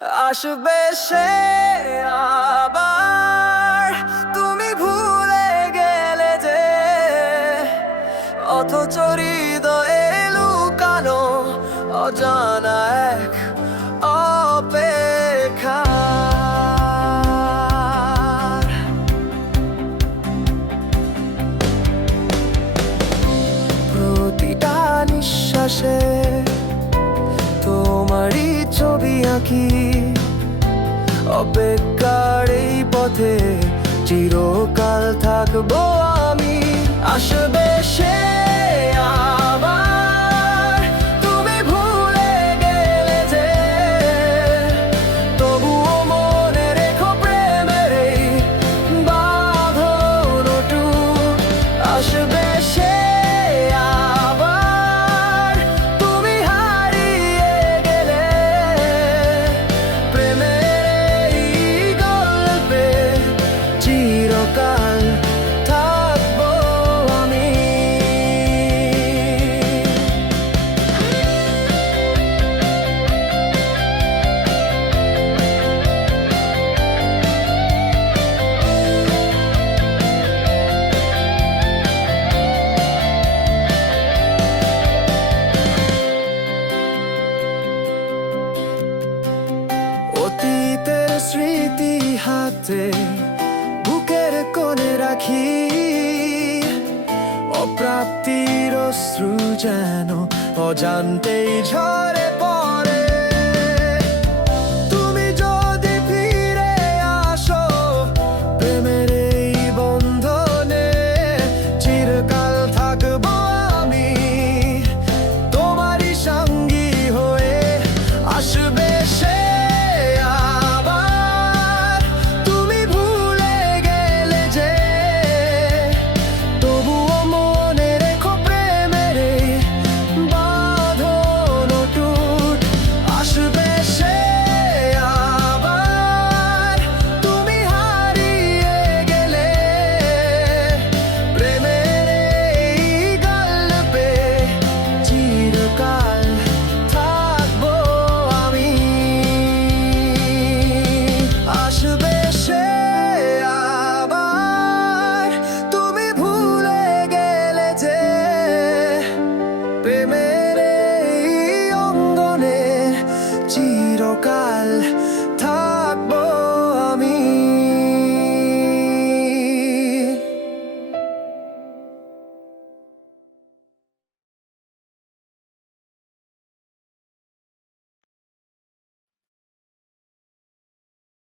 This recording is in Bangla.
আসবে আবার। তুমি ভুলে গেলে যে, অথচ হৃদয়ে লুকানো অজানা এক অপেক্ষা। প্রতিটা নিঃশ্বাসে তোমারই ছবি আঁকি। অপেক্ষার এই পথে চিরকাল থাকব আমি। আসবে সে স্মৃতি হাতে বুকের কোণে রাখি। অপ্রাপ্তির অশ্রু যেন অজান্তেই ঝরে। final